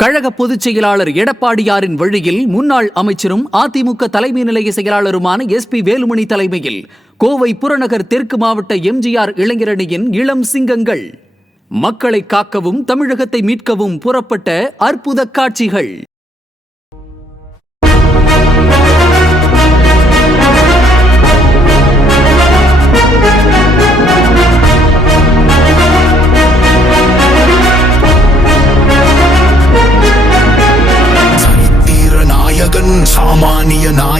கழக பொதுச் செயலாளர் எடப்பாடியாரின் வழியில் முன்னாள் அமைச்சரும் அதிமுக தலைமை நிலைய செயலாளருமான எஸ் பி வேலுமணி தலைமையில் கோவை புறநகர் தெற்கு மாவட்ட எம்ஜிஆர் இளைஞரணியின் இளம் சிங்கங்கள். மக்களை காக்கவும் தமிழகத்தை மீட்கவும் புறப்பட்ட அற்புத காட்சிகள்.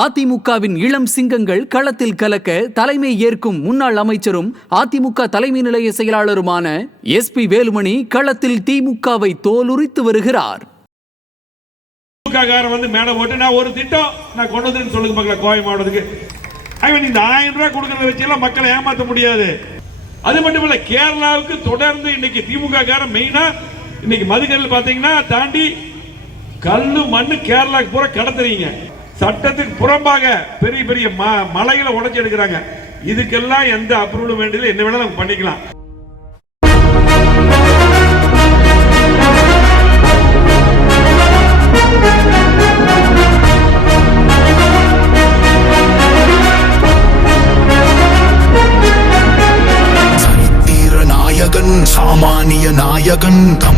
அதிமுகவின் இளம் சிங்கங்கள் களத்தில் கலக்க தலைமை ஏற்கும் முன்னாள் அமைச்சரும் அதிமுக தலைமை நிலைய செயலாளருமான எஸ் பி வேலுமணி களத்தில் திமுகவை தோலுரித்து வருகிறார். வந்து மேடை போட்டு நான் ஒரு திட்டம் நான் கொண்டு வந்து சொல்லுங்க மக்களை கோவை மாவட்டத்துக்கு. இந்த ஆயிரம் ரூபாய் கொடுக்கறத வச்செல்லாம் மக்களை ஏமாற்ற முடியாது. அது மட்டும் இல்ல கேரளாவுக்கு தொடர்ந்து இன்னைக்கு திமுக காரன் மெயினா இன்னைக்கு மதுக்கல் பாத்தீங்கன்னா தாண்டி கல்லு மண்ணு கேரளாக்கு பூரா கடத்துறீங்க. சட்டத்துக்கு புறம்பாக பெரிய பெரிய ம- மலைகளை எடுக்கிறாங்க. இதுக்கெல்லாம் எந்த அப்ரூவலும் வேண்டியது என்ன வேணாலும் நம்ம பண்ணிக்கலாம். சரித்திர நாயகன் சாமானிய நாயகன்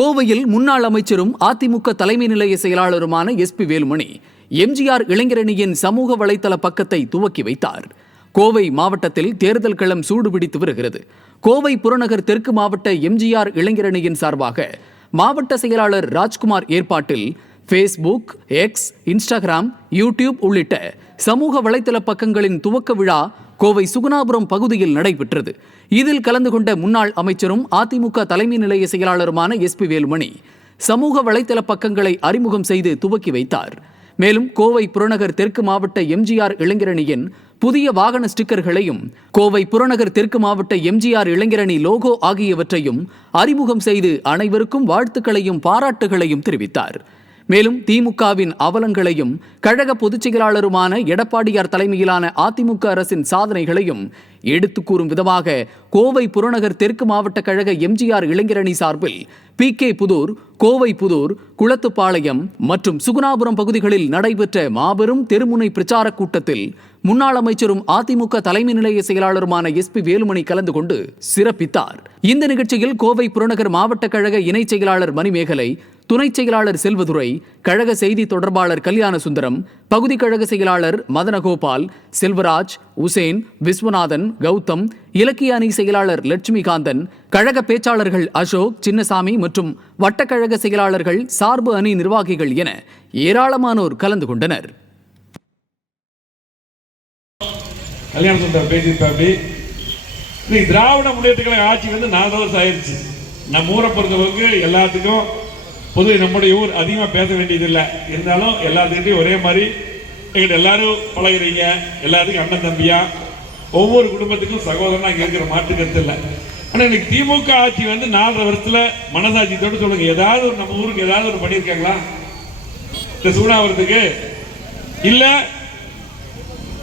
கோவையில் முன்னாள் அமைச்சரும் அதிமுக தலைமை நிலைய செயலாளருமான எஸ் பி வேலுமணி எம்ஜிஆர் இளைஞரணியின் சமூக வலைதள பக்கத்தை துவக்கி வைத்தார். கோவை மாவட்டத்தில் தேர்தல் களம் சூடுபிடித்து வருகிறது. கோவை புறநகர் தெற்கு மாவட்ட எம்ஜிஆர் இளைஞரணியின் சார்பாக மாவட்ட செயலாளர் ராஜ்குமார் ஏற்பாட்டில் ஃபேஸ்புக் எக்ஸ் இன்ஸ்டாகிராம் யூடியூப் உள்ளிட்ட சமூக வலைதள பக்கங்களின் துவக்க விழா கோவை சுகுணாபுரம் பகுதியில் நடைபெற்றது. இதில் கலந்து கொண்ட முன்னாள் அமைச்சரும் அதிமுக தலைமை நிலைய செயலாளருமான எஸ் பி வேலுமணி சமூக வலைதள பக்கங்களை அறிமுகம் செய்து துவக்கி வைத்தார். மேலும் கோவை புறநகர் தெற்கு மாவட்ட எம்ஜிஆர் இளைஞரணியின் புதிய வாகன ஸ்டிக்கர்களையும் கோவை புறநகர் தெற்கு மாவட்ட எம்ஜிஆர் இளைஞரணி லோகோ ஆகியவற்றையும் அறிமுகம் செய்து அனைவருக்கும் வாழ்த்துக்களையும் பாராட்டுகளையும் தெரிவித்தார். மேலும் திமுகவின் அவலங்களையும் கழக பொதுச் செயலாளருமான எடப்பாடியார் தலைமையிலான அதிமுக அரசின் சாதனைகளையும் எடுத்து கூறும் விதமாக கோவை புறநகர் தெற்கு மாவட்ட கழக எம்ஜிஆர் இளைஞரணி சார்பில் பி. கே. புதூர் கோவை புதூர் குளத்துப்பாளையம் மற்றும் சுகுணாபுரம் பகுதிகளில் நடைபெற்ற மாபெரும் தெருமுனை பிரச்சாரக் கூட்டத்தில் முன்னாள் அமைச்சரும் அதிமுக தலைமை நிலைய செயலாளருமான எஸ். பி. வேலுமணி கலந்து கொண்டு சிறப்பித்தார். இந்த நிகழ்ச்சியில் கோவை புறநகர் மாவட்ட கழக இணைச் செயலாளர் மணிமேகலை துணைச் செயலாளர் செல்வதுரை கழக செய்தி தொடர்பாளர் கல்யாண சுந்தரம் பகுதி கழக செயலாளர் மதனகோபால் செல்வராஜ் உசேன் விஸ்வநாதன் கௌதம் இலக்கிய அணி செயலாளர் லட்சுமிகாந்தன் கழக பேச்சாளர்கள் அசோக் சின்னசாமி மற்றும் வட்டக்கழக செயலாளர்கள் சார்பு அணி நிர்வாகிகள் என ஏராளமானோர் கலந்து கொண்டனர். கல்யாண சுந்தரம் பேசியிருப்பாப்படி திராவிட முன்னேற்ற கழக ஆட்சி வந்து நாலு வருஷம் ஆயிடுச்சு நம்ம ஊரை பொறுத்தவரைக்கும் எல்லாத்துக்கும் பொதுவை நம்முடைய ஊர் அதிகமாக பேச வேண்டியதில்லை. இருந்தாலும் எல்லாத்துக்கிட்டையும் ஒரே மாதிரி எங்கிட்ட எல்லாரும் பழகுறீங்க. எல்லாத்துக்கும் அண்ணன் தம்பியா? ஒவ்வொரு குடும்பத்துக்கும் சகோதரனா இங்கே இருக்கிற மாற்று கருத்து இல்லை. ஆனால் இன்னைக்கு திமுக ஆட்சி வந்து நாலரை வருஷத்தில் மனசாட்சியத்தோடு சொல்லுங்க. ஏதாவது ஒரு நம்ம ஊருக்கு ஏதாவது ஒரு பண்ணியிருக்காங்களா? இந்த சூடாவரத்துக்கு இல்லை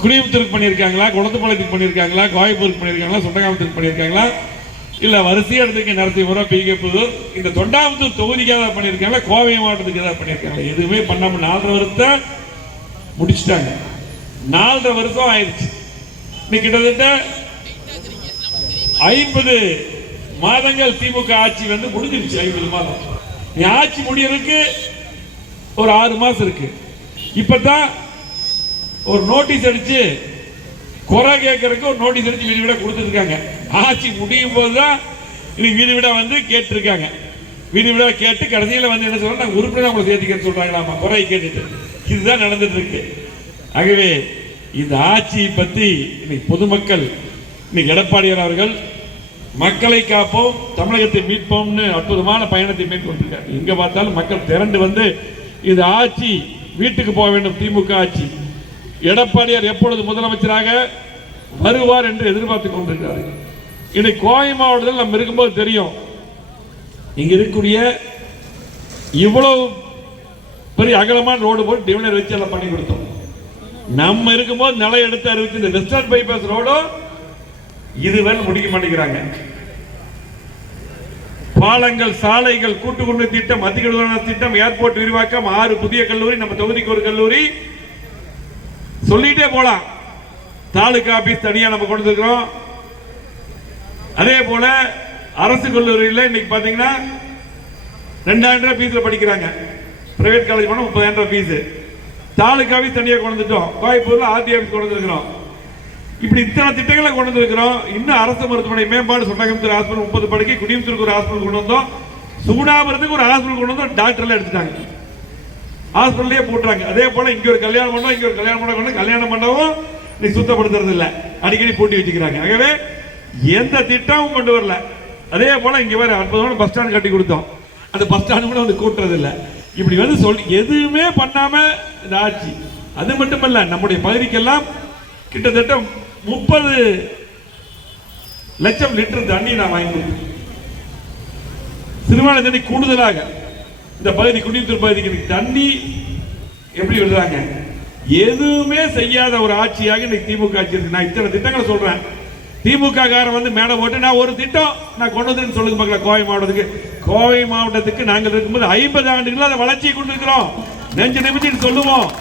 குடியுத்தருக்கு பண்ணியிருக்காங்களா? குளத்துப்பாளையத்துக்கு பண்ணியிருக்காங்களா? கோயம்பூருக்கு பண்ணியிருக்காங்களா? சொந்தகாமத்துக்கு பண்ணியிருக்காங்களா? இல்லை வரிசையாக இடத்துக்கு நடத்தி முறை பிகே புதூர் இந்த தொண்டாமுத்தூர் தொகுதிக்காக தான் பண்ணியிருக்காங்க கோவை மாவட்டத்துக்கு ஏதாவது பண்ணியிருக்காங்க எதுவுமே பண்ணாம நாலரை வருஷத்தை முடிச்சிட்டாங்க. நாலரை வருஷம் ஆயிடுச்சு இன்னைக்கு கிட்டத்தட்ட ஐம்பது மாதங்கள் திமுக ஆட்சி வந்து முடிஞ்சிருச்சு ஐம்பது மாதம். நீ ஆட்சி முடியறதுக்கு ஒரு ஆறு மாசம் இருக்கு. இப்பதான் ஒரு நோட்டீஸ் அடிச்சு குறை கேட்கறதுக்கு ஒரு நோட்டீஸ் அடிச்சு வீடு வீட கொடுத்துருக்காங்க. ஆட்சி முடியும் போது தான் இன்னைக்கு வீடு வீட வந்து கேட்டிருக்காங்க. வீடு வீட கேட்டு கடைசியில் வந்து என்ன சொல்றாங்க நாங்கள் உறுப்பினர் உங்களை சேர்த்துக்கிறேன்னு சொல்றாங்களாமா? குறை கேட்டுட்டு. இதுதான் நடந்துட்டு இருக்கு. ஆகவே இந்த ஆட்சியை பற்றி இன்னைக்கு பொதுமக்கள் இன்னைக்கு எடப்பாடியார் அவர்கள் மக்களை காப்போம் தமிழகத்தை மீட்போம்னு அற்புதமான பயணத்தை மேற்கொண்டிருக்காங்க எங்கே பார்த்தாலும் மக்கள் திரண்டு வந்து இது ஆட்சி வீட்டுக்கு போக வேண்டும் திமுக ஆட்சி. எடப்பாடியார் எப்பொழுது முதலமைச்சராக வருவார் என்று எதிர்பார்த்துக் கொண்டிருக்கிறார். இன்னைக்கு கோவை மாவட்டத்தில் நம்ம இருக்கும்போது தெரியும். இங்க இருக்கக்கூடிய இவ்வளவு பெரிய அகலமான ரோடு போட்டு டிவினர் வச்சு எல்லாம் பண்ணி கொடுத்தோம். நம்ம இருக்கும்போது நிலை எடுத்து அறிவிச்சு இந்த வெஸ்டர்ன் பைபாஸ் ரோடும் இதுவரை முடிக்க மாட்டேங்கிறாங்க. பாலங்கள் சாலைகள் கூட்டு குண்டு திட்டம் மத்திய திட்டம் ஏர்போர்ட் விரிவாக்கம் ஆறு புதிய கல்லூரி நம்ம தொகுதிக்கு ஒரு கல்லூரி சொல்லிட்டே போலாம். தாலுகா ஆபீஸ் தனியா நம்ம கொண்டு இருக்கிறோம் அதே போல அரசு கல்லூரியில் இன்னைக்கு பாத்தீங்கன்னா ரெண்டாயிரம் ரூபாய் ஃபீஸில் படிக்கிறாங்க. பிரைவேட் காலேஜ் போனால் முப்பதாயிரம் ரூபாய் ஃபீஸு தாலுக்காவே தனியாக கொண்டு வந்துட்டோம். கோயம்புத்தூரில் ஆர்டி கொண்டு வந்துருக்கிறோம். இப்படி இத்தனை திட்டங்களை கொண்டு வந்திருக்கிறோம். இன்னும் அரசு மருத்துவமனை மேம்பாடு சொன்னகம்புத்தூர் ஹாஸ்பிட்டல் முப்பது படுக்கை குடியம்புத்தூருக்கு ஒரு ஹாஸ்பிட்டல் கொண்டு வந்தோம். சூடாபுரத்துக்கு ஒரு ஹாஸ்பிட்டல் கொண்டு வந்தோம். டாக்டர்லாம் எடுத்துட்டாங்க. ஹாஸ்பிட்டல்லே போட்டுறாங்க. அதே போல இங்க ஒரு கல்யாணம் பண்ணோம் இங்க ஒரு கல்யாணம் பண்ண கல்யாணம் பண்ணவும் நீ சுத்தப்படுத்துறது இல்ல. அடிக்கடி பூட்டி வச்சுக்கிறாங்க. ஆகவே எந்த திட்டமும் கொண்டு வரல. அதே போல இங்க வேற அற்புதமான பஸ் ஸ்டாண்ட் கட்டி கொடுத்தோம். அந்த பஸ் ஸ்டாண்ட் கூட வந்து கூட்டுறது இல்ல. இப்படி வந்து சொல்லி எதுவுமே பண்ணாம இந்த ஆட்சி. அது மட்டுமல்ல நம்முடைய பகுதிக்கெல்லாம் கிட்டத்தட்ட முப்பது லட்சம் லிட்டர் தண்ணி நான் வாங்கி கொடுத்தேன் சிறுமான தண்ணி கூடுதலாக இந்த பகுதி குடியிருப்பு பகுதிக்கு தண்ணி எப்படி விடுறாங்க? எதுவுமே செய்யாத ஒரு ஆட்சியாக இன்னைக்கு திமுக ஆட்சி இருக்கு. நான் இத்தனை திட்டங்களை சொல்றேன். திமுக காரன் வந்து மேடம் போட்டு நான் ஒரு திட்டம் நான் கொண்டு வந்தேன்னு சொல்லுங்க பார்க்கல கோவை மாவட்டத்துக்கு. கோவை மாவட்டத்துக்கு நாங்கள் இருக்கும்போது ஐம்பது ஆண்டுகள் அதை வளர்ச்சியை கொண்டு இருக்கிறோம் நெஞ்சு நிமிஷம் சொல்லுவோம்.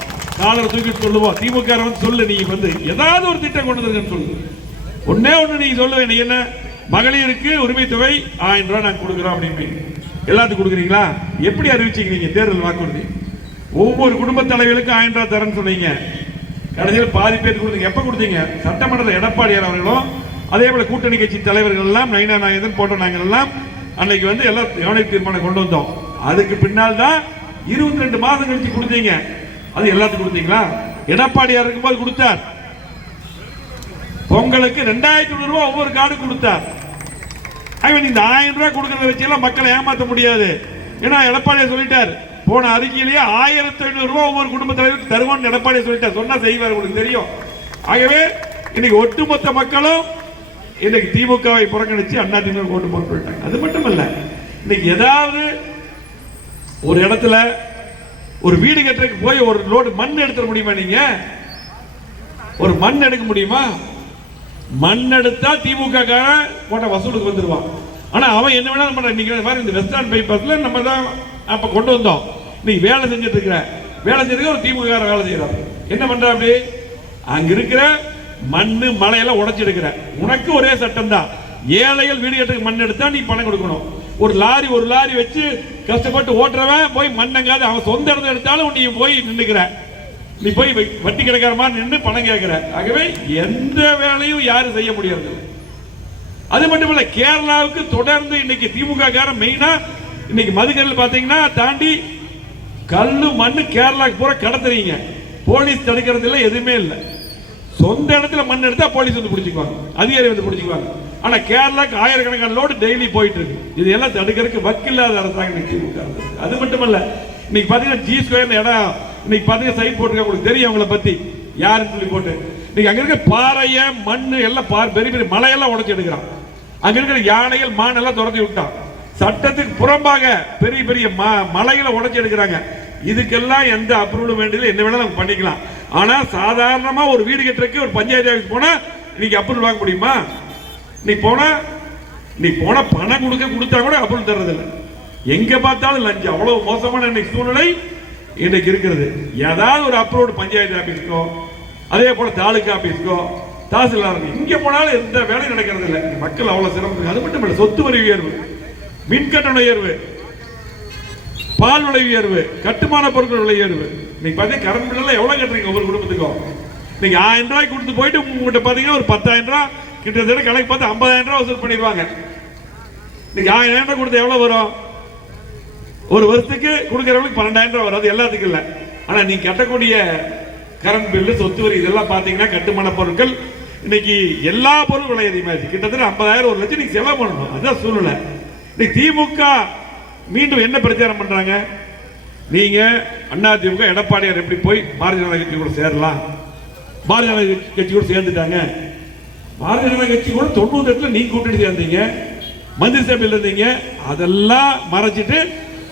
காலரை தூக்கிட்டு சொல்லுவோம். திமுக வந்து சொல்லு நீ வந்து ஏதாவது ஒரு திட்டம் கொண்டு வந்துருங்கன்னு சொல்லு. ஒன்னே ஒன்று நீங்க சொல்லுவேன். என்ன? மகளிருக்கு உரிமை தொகை ஆயிரம் ரூபாய் நாங்கள் கொடுக்குறோம் அப்படின்னு. எல்லாத்துக்கும் கொடுக்குறீங்களா? எப்படி அறிவிச்சீங்க நீங்கள் தேர்தல் வாக்குறுதி? ஒவ்வொரு குடும்ப தலைவர்களுக்கும் ஆயிரம் ரூபாய் தரேன்னு சொன்னீங்க. கடைசியில் பாதி பேருக்கு கொடுத்தீங்க எப்போ கொடுத்தீங்க? சட்டமன்றத்தில் எடப்பாடியார் அவர்களும் அதே போல கூட்டணி கட்சி தலைவர்கள் எல்லாம் நயினா நாயகன் போன்ற நாங்கள் எல்லாம் அன்னைக்கு வந்து எல்லாம் கவனிப்பு தீர்மானம் கொண்டு வந்தோம். அதுக்கு பின்னால் தான் இருபத்தி ரெண்டு மாதம் கழிச்சு கொடுத்தீங்க. அது எல்லாத்துக்கும் கொடுத்தீங்களா? எடப்பாடியார் இருக்கும்போது கொடுத்தார். பொங்கலுக்கு ரெண்டாயிரத்தி ஐநூறு ரூபாய் ஒவ்வொரு கார்டு கொடுத்தார். ஆகவே இந்த ஆயிரம் ரூபாய் கொடுக்கறத வச்செல்லாம் மக்களை ஏமாற்ற முடியாது. ஏன்னா எடப்பாடியை சொல்லிட்டார் போன அறிக்கையிலேயே ஆயிரத்தி ஐநூறு ரூபாய் ஒவ்வொரு குடும்ப தலைவருக்கு தருவான்னு எடப்பாடியை சொல்லிட்டார். சொன்னா செய்வார் உங்களுக்கு தெரியும். ஆகவே இன்னைக்கு ஒட்டுமொத்த மக்களும் இன்னைக்கு திமுகவை புறக்கணிச்சு அண்ணா திமுக ஓட்டு போட்டு போயிட்டாங்க. அது மட்டும் இல்லை இன்னைக்கு ஏதாவது ஒரு இடத்துல ஒரு வீடு கட்டுறதுக்கு போய் ஒரு லோடு மண் எடுத்துட முடியுமா நீங்க? ஒரு மண் எடுக்க முடியுமா? மண் எடுத்தா திமுக போட்ட வசூலுக்கு வந்துருவான். ஆனா அவன் என்ன வேணாலும் பண்றான். நீங்க மாதிரி இந்த வெஸ்டர்ன் பைபாஸ்ல நம்ம தான் அப்ப கொண்டு வந்தோம். நீ வேலை செஞ்சுட்டு இருக்கிற. வேலை செஞ்சிருக்க ஒரு திமுக வேலை செய்யறான் என்ன பண்ற அப்படி? அங்க இருக்கிற மண்ணு மலையெல்லாம் உடைச்சி எடுக்கிற. உனக்கு ஒரே சட்டம் தான். ஏழைகள் வீடு கட்டுக்கு மண் எடுத்தா நீ பணம் கொடுக்கணும். ஒரு லாரி ஒரு லாரி வச்சு கஷ்டப்பட்டு ஓட்டுறவன் போய் மண்ணங்காது அவன் சொந்த இடத்துல எடுத்தாலும் நீ போய் நின்றுக்கிற நீ போய் வை- வட்டி கிடக்கிற நின்று பணம் கேட்கிற. ஆகவே எந்த வேலையும் யாரும் செய்ய முடியாது. அது மட்டும் இல்ல கேரளாவுக்கு தொடர்ந்து இன்னைக்கு திமுக காரன் மெயினா இன்னைக்கு மதுக்கரில் பாத்தீங்கன்னா தாண்டி கல்லு மண்ணு கேரளாவுக்கு பூரா கடத்துறீங்க. போலீஸ் தடுக்கிறது இல்லை எதுவுமே இல்லை. சொந்த இடத்துல மண் எடுத்தா போலீஸ் வந்து பிடிச்சிக்குவாங்க. அதிகாரி வந்து பிடிச்சிக்குவாங்க. ஆனா கேரளாக்கு ஆயிரக்கணக்கான லோடு டெய்லி போயிட்டு இருக்கு. இது எல்லாம் தடுக்கிறதுக்கு வக்கில்லாத அரசாங்கம் திமுக அது மட்டுமல்ல இன்னைக்கு பாத்தீங்கன்னா ஜி ஸ்கொயர் இடம் இன்னைக்கு பாத்தீங்கன்னா சைட் போட்டுருக்க உங்களுக்கு தெரியும் அவங்கள பத்தி. யாருன்னு சொல்லி போட்டு. இன்னைக்கு அங்க இருக்க பாறைய மண்ணு எல்லாம் பார் பெரிய பெரிய மலையெல்லாம் உடச்சி எடுக்கிறான். அங்க இருக்கிற யானைகள் மான் எல்லாம் துரத்தி விட்டான். சட்டத்துக்கு புறம்பாக பெரிய பெரிய ம- மலைகளை உடச்சி எடுக்கிறாங்க. இதுக்கெல்லாம் எந்த அப்ரூவலும் வேண்டியது என்ன வேணாலும் நம்ம பண்ணிக்கலாம். ஆனா சாதாரணமா ஒரு வீடு கட்டுறதுக்கு ஒரு பஞ்சாயத்து ஆஃபீஸ் போனா இன்னைக்கு அப்ரூவல் வாங்க முடியுமா? நீ போனா நீ போனா பணம் கொடுக்க கொடுத்தா கூட அப்ரூவல் தர்றதில்ல. எங்க பார்த்தாலும் லஞ்சம். அவ்வளவு மோசமான இன்னைக்கு சூழ்நிலை. இன்றைக்கு இருக்கிறது. ஏதாவது ஒரு அப்ரோடு பஞ்சாயத்து ஆஃபீஸ்க்கோ அதே போல் தாலுக்கா ஆஃபீஸ்க்கோ தாசில்தார் இங்கே போனாலும் எந்த வேலையும் நடக்கிறது இல்லை. மக்கள் அவ்வளோ சிரமம் அது மட்டும் இல்லை சொத்து வரி உயர்வு மின் கட்டண உயர்வு பால் விலை உயர்வு கட்டுமான பொருட்கள் விலை உயர்வு. இன்னைக்கு பார்த்தீங்கன்னா கரண்ட் பில்லாம் எவ்வளோ கட்டுறீங்க ஒவ்வொரு குடும்பத்துக்கும் நீங்கள் ஆயிரம் ரூபாய் கொடுத்து போயிட்டு உங்கள்கிட்ட பார்த்தீங்கன்னா ஒரு பத்தாயிரம் ரூபா கிட்டத்தட்ட கணக்கு பார்த்து ஐம்பதாயிரம் ரூபா வசூல் பண்ணிடுவாங்க. நீங்கள் ஆயிரம் ரூபாய் கொடுத்து எவ்வளோ வரும்? ஒரு வருஷத்துக்கு கொடுக்குறவங்களுக்கு பன்னெண்டாயிரம் ரூபாய் வராது எல்லாத்துக்கும் இல்லை. ஆனால் நீங்கள் கட்டக்கூடிய கரண்ட் பில்லு சொத்து வரி இதெல்லாம் பார்த்தீங்கன்னா கட்டுமான பொருட்கள் இன்னைக்கு எல்லா பொருளும் விலை அதிகமாச்சு கிட்டத்தட்ட ஐம்பதாயிரம் ஒரு லட்சம் நீங்க செலவு பண்ணணும். அதுதான் சூழ்நிலை. இன்னைக்கு திமுக மீண்டும் என்ன பிரச்சாரம் பண்ணுறாங்க நீங்கள் அண்ணா திமுக எடப்பாடியார் எப்படி போய் பாரதிய ஜனதா கட்சி கூட சேரலாம்? பாரதிய ஜனதா கட்சி கூட சேர்ந்துட்டாங்க. பாரதிய ஜனதா கட்சி கூட தொண்ணூத்தி எட்டுல நீங்க கூட்டணி சேர்ந்தீங்க. மந்திரி சபையில் இருந்தீங்க. அதெல்லாம் மறைச்சிட்டு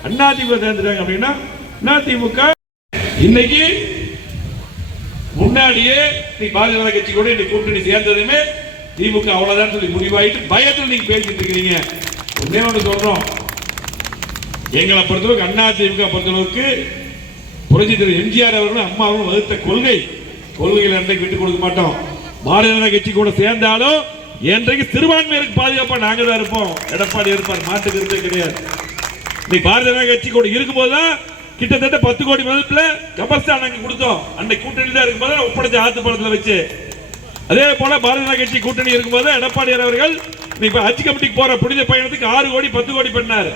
அண்ணா திமுக சேர்ந்துட்டாங்க அப்படின்னா அண்ணா திமுக இன்னைக்கு முன்னாடியே நீ பாரதிய ஜனதா கட்சி கூட இன்னைக்கு கூட்டணி சேர்ந்ததுமே திமுக அவ்வளவுதான் சொல்லி முடிவாயிட்டு பயத்தில் நீங்க பேசிட்டு இருக்கிறீங்க. ஒன்னே ஒன்று சொல்றோம். எங்களை பொறுத்தளவுக்கு அண்ணா திமுக பொறுத்தளவுக்கு புரட்சி திரு எம்ஜிஆர் அவர்களும் அம்மா அவர்களும் வகுத்த கொள்கை. கொள்கைகள் என்றைக்கு விட்டு கொடுக்க மாட்டோம். பாரதிய ஜனதா கட்சி கூட சேர்ந்தாலும் என்றைக்கு சிறுபான்மையருக்கு பாதுகாப்பா நாங்க தான் இருப்போம். எடப்பாடி இருப்பார் மாட்டுக்கு இருந்தே கிடையாது. நீ பாரதிய ஜனதா கட்சி கூட இருக்கும்போதுதான் கிட்டத்தட்ட பத்து கோடி மதிப்புல கபஸ்தான் நாங்க கொடுத்தோம். அன்னைக்கு கூட்டணி தான் இருக்கும்போது ஒப்படைச்ச ஆத்து படத்துல வச்சு. அதே போல பாரதிய ஜனதா கட்சி கூட்டணி இருக்கும்போது எடப்பாடியார் அவர்கள் நீ இப்ப ஹஜ் கமிட்டிக்கு போற புனித பயணத்துக்கு ஆறு கோடி பத்து கோடி பண்ணாரு.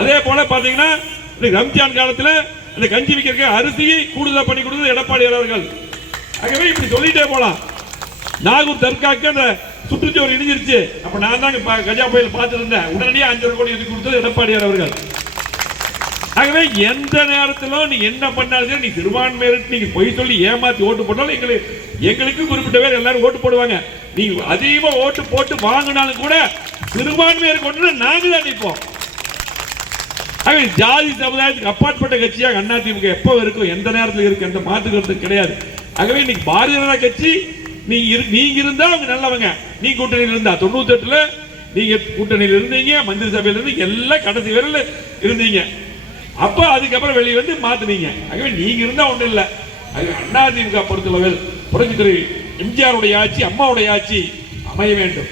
அதே போல பாத்தீங்கன்னா இந்த ரம்ஜான் காலத்துல இந்த கஞ்சி விற்கிறதுக்கு அரிசி கூடுதலா பண்ணி கொடுத்தது எடப்பாடியார் அவர்கள். ஆகவே இப்படி சொல்லிட்டே போலாம். நாகூர் தர்காக்கு அந்த சுற்றுச்சுவர் இடிஞ்சிருச்சு. அப்ப நான் தான் கஜா புயல் பார்த்துருந்தேன். உடனடியே அஞ்சரை கோடி ஒதுக்கி கொடுத்தது எடப்பாடியார் அவர்கள். ஆகவே எந்த நேரத்திலும் நீ என்ன பண்ணாலும் நீ சிறுபான்மையினருக்கு நீங்க பொய் சொல்லி ஏமாத்தி ஓட்டு போட்டாலும் எங்களுக்கு எங்களுக்கு குறிப்பிட்ட பேர் எல்லாரும் ஓட்டு போடுவாங்க. நீ அதிகமா ஓட்டு போட்டு வாங்கினாலும் கூட சிறுபான்மையர் கொண்டு நாங்க தான் நிற்போம். ஆகவே ஜாதி சமுதாயத்துக்கு அப்பாற்பட்ட கட்சியாக அண்ணா திமுக எப்போ இருக்கும் எந்த நேரத்தில் இருக்கு எந்த மாற்று கருத்து கிடையாது. ஆகவே இன்னைக்கு பாரதிய ஜனதா கட்சி நீ இரு- நீங்க இருந்தா அவங்க நல்லவங்க. நீ கூட்டணியில் இருந்தா தொண்ணூத்தி எட்டுல நீங்க கூட்டணியில் இருந்தீங்க மந்திரி சபையில் இருந்து எல்லாம் கடைசி வரையில இருந்தீங்க. அப்ப அதுக்கப்புறம் வெளியே வந்து மாத்தினீங்க. ஆகவே நீங்க இருந்தா ஒண்ணு இல்லை. அது அண்ணா பொறுத்தளவில் புரட்சி திரு எம்ஜிஆருடைய ஆட்சி அம்மாவுடைய ஆட்சி அமைய வேண்டும்.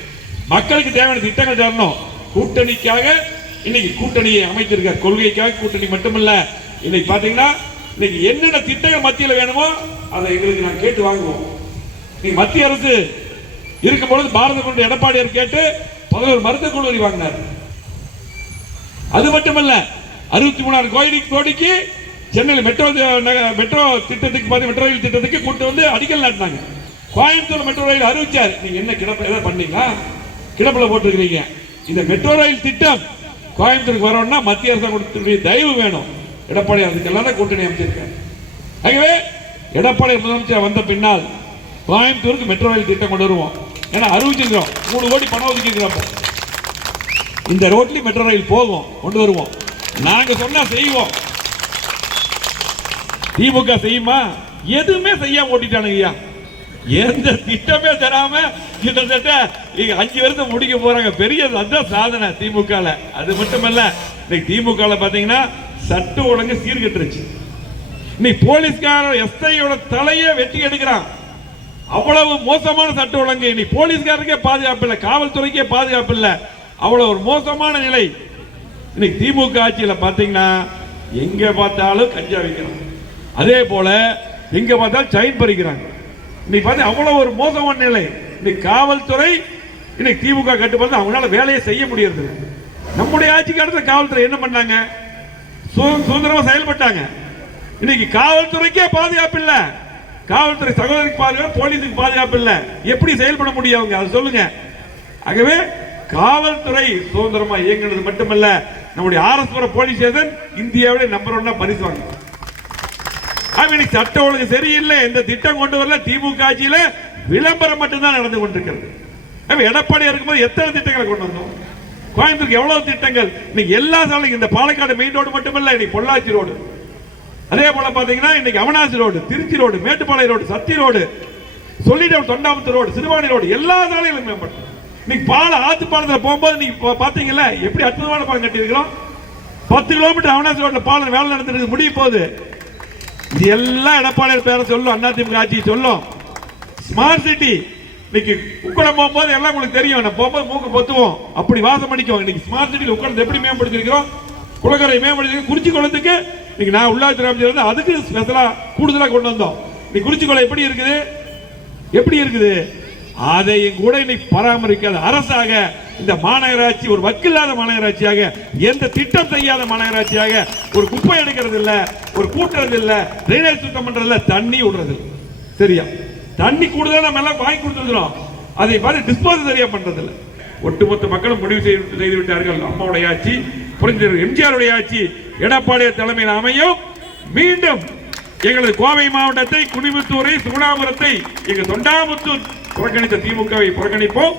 மக்களுக்கு தேவையான திட்டங்கள் தரணும். கூட்டணிக்காக இன்னைக்கு கூட்டணியை அமைத்திருக்கார். கொள்கைக்காக கூட்டணி மட்டுமல்ல. இன்னைக்கு பாத்தீங்கன்னா இன்னைக்கு என்னென்ன திட்டங்கள் மத்தியில் வேணுமோ அதை எங்களுக்கு நான் கேட்டு வாங்குவோம். மத்திய அரசு இருக்கும் பொழுது பாரத குழு எடப்பாடியார் கேட்டு பதினோரு மருத்துவ கல்லூரி வாங்கினார். அது மட்டுமல்ல அறுபத்தி மூணாயிரம் கோயிலுக்கு கோடிக்கு சென்னையில் மெட்ரோ மெட்ரோ திட்டத்துக்கு பார்த்து மெட்ரோ ரயில் திட்டத்துக்கு கூட்டு வந்து அடிக்கல் நாட்டினாங்க. Coimbatore metro rail அறிவிச்சார். நீங்க என்ன கிடப்பில் ஏதாவது பண்ணீங்களா? கிடப்பில் போட்டிருக்கிறீங்க. இந்த மெட்ரோ ரயில் திட்டம் கோயம்புத்தூருக்கு வரணும்னா மத்திய அரசு கொடுத்துடைய தயவு வேணும். எடப்பாடி அதுக்கெல்லாம் தான் கூட்டணி அமைச்சிருக்காரு. ஆகவே எடப்பாடி முதலமைச்சர் வந்த பின்னால் கோயம்புத்தூருக்கு மெட்ரோ ரயில் திட்டம் கொண்டு வருவோம். ஏன்னா அறிவிச்சிருக்கிறோம் மூணு கோடி பணம் ஒதுக்கிக்கிறோம் இந்த ரோட்லேயும் மெட்ரோ ரயில் போகும் கொண்டு வருவோம். நாங்கள் சொன்னால் செய்வோம். திமுக செய்யுமா? எதுவுமே செய்யாம ஓட்டிட்டானுங்கய்யா எந்த திட்டமே தராம கிட்டத்தட்ட அஞ்சு வருஷம் முடிக்க போறாங்க. பெரிய அதுதான் சாதனை திமுக அது மட்டுமல்ல இன்னைக்கு திமுக பாத்தீங்கன்னா சட்ட ஒழுங்கு சீர்கெட்டுருச்சு. இன்னைக்கு போலீஸ்காரர் எஸ்ஐயோட தலையை வெட்டி எடுக்கிறான். அவ்வளவு மோசமான சட்ட ஒழுங்கு. இன்னைக்கு போலீஸ்காரருக்கே பாதுகாப்பு இல்லை காவல்துறைக்கே பாதுகாப்பு இல்லை. அவ்வளவு ஒரு மோசமான நிலை. இன்னைக்கு திமுக ஆட்சியில் பார்த்தீங்கன்னா எங்கே பார்த்தாலும் கஞ்சா வைக்கிறாங்க அதே போல எங்கே பார்த்தாலும் சைன் பறிக்கிறாங்க. இன்னைக்கு பார்த்து அவ்வளோ ஒரு மோசமான நிலை. இன்னைக்கு காவல்துறை இன்னைக்கு திமுக கட்டுப்பாடு அவங்களால வேலையை செய்ய முடியறது நம்முடைய ஆட்சி காலத்தில் காவல்துறை என்ன பண்ணாங்க? சு- சுதந்திரமா செயல்பட்டாங்க. இன்னைக்கு காவல்துறைக்கே பாதுகாப்பு இல்லை. காவல்துறை சகோதரிக்கு பாதுகாப்பு போலீஸுக்கு பாதுகாப்பு இல்லை. எப்படி செயல்பட முடியும் அவங்க? அதை சொல்லுங்க. ஆகவே காவல்துறை சுதந்திரமா இயங்குனது மட்டுமல்ல நம்முடைய ஆரஸ்வர போலீஸ் ஸ்டேஷன் இந்தியாவிலே நம்பர் ஒன்னா பரிசு வாங்க இன்னைக்கு சட்ட ஒழுங்கு சரியில்லை. இந்த திட்டம் கொண்டு வரல. திமுக ஆட்சியில விளம்பரம் மட்டும்தான் நடந்து கொண்டிருக்கிறது. எடப்பாடி இருக்கும்போது எத்தனை திட்டங்களை கொண்டு வந்தோம்? கோயம்புத்தூருக்கு எவ்வளவு திட்டங்கள்? இன்னைக்கு எல்லா சாலையும் இந்த பாலக்காடு மெயின் ரோடு மட்டுமல்ல இன்னைக்கு பொள்ளாச்சி ரோடு அதே போல பாத்தீங்கன்னா இன்னைக்கு Avanashi road Trichy road Mettupalayam road Sathy road சொல்லிட்டு தொண்டாமுத்து ரோடு சிறுவாணி ரோடு எல்லா சாலைகளும் மேம்பட்டு இன்னைக்கு பால ஆத்து பாலத்தில் போகும்போது நீங்க பாத்தீங்கல்ல எப்படி அற்புதமான பாலம் கட்டியிருக்கிறோம்? பத்து கிலோமீட்டர் அவனாசி ரோட்ல பாலம் வேலை நடந்துருக்கு முடிய போகுது. இது எல்லாம் எடப்பாடியார் பேரை சொல்லும் அதிமுக ஆட்சி சொல்லும். ஸ்மார்ட் சிட்டி இன்னைக்கு உக்கடம் போகும்போது எல்லாம் உங்களுக்கு தெரியும் நான் போகும்போது மூக்கு பொத்துவோம். அப்படி வாசம் அடிக்கும். இன்னைக்கு ஸ்மார்ட் சிட்டியில் உக்கடம் எப்படி மேம்படுத்திருக்கிறோம் குளக்கரை மேம்படுத்திருக்கிறோம் குறிச்சி குளத்துக்கு இன்னைக்கு நான் உள்ளாட்சி அமைச்சர் வந்து அதுக்கு ஸ்பெஷலாக கூடுதலாக கொண்டு வந்தோம். நீ குறிச்சிக்கொலை எப்படி இருக்குது? எப்படி இருக்குது? அதையும் கூட இன்னைக்கு பராமரிக்காத அரசாக இந்த மாநகராட்சி ஒரு வக்கில்லாத மாநகராட்சியாக எந்த திட்டம் செய்யாத மாநகராட்சியாக ஒரு குப்பை எடுக்கிறது இல்லை ஒரு கூட்டுறது இல்லை ட்ரைனேஜ் சுத்தம் பண்றது தண்ணி விடுறது சரியா? தண்ணி கூடுதலாக நம்ம எல்லாம் வாங்கி கொடுத்துருக்கிறோம். அதை பார்த்து டிஸ்போஸ் சரியா பண்றது இல்லை. ஒட்டுமொத்த மக்களும் முடிவு செய்து செய்து விட்டார்கள். அம்மாவுடைய ஆட்சி புரிஞ்சு எம்ஜிஆருடைய ஆட்சி எடப்பாடியார் தலைமையில் அமையும். மீண்டும் எங்களது கோவை மாவட்டத்தை குடிமுத்தூரை சுகுணாபுரத்தை எங்கள் தொண்டாமுத்தூர் புறக்கணித்த திமுகவை புறக்கணிப்போம்.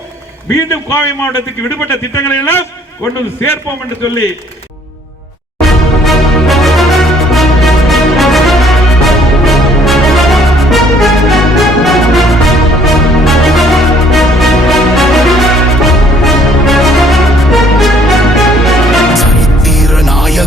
மீண்டும் கோவை மாவட்டத்துக்கு விடுபட்ட திட்டங்களை எல்லாம் கொண்டு வந்து சேர்ப்போம் என்று சொல்லி